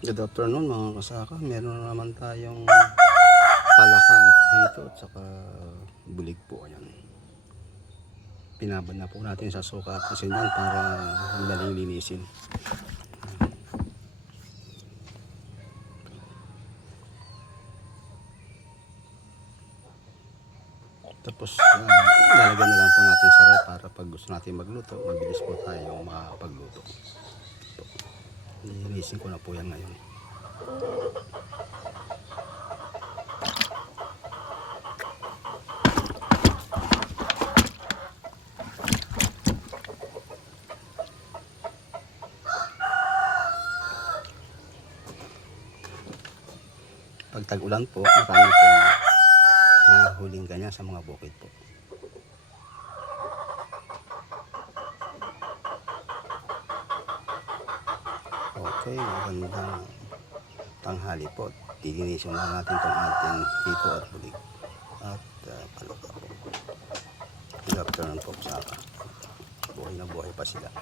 Good afternoon mga kasaka. Meron na naman tayong palaka at hito at saka bulig po. Ayan. Pinabad na po natin sa suka at asin yan para madaling linisin. Tapos lalagyan na lang po natin sa ref para pag gusto natin magluto, mabilis po tayo makapagluto. Linisin ko na po yan ngayon. Pag tag-ulan po, marami po nahuling ganyan sa mga bukid po. Okay, magandang tanghali po. Dilinisin lang natin itong ating hito at bulig at palaka po. Good afternoon po sa buhay na buhay pa sila.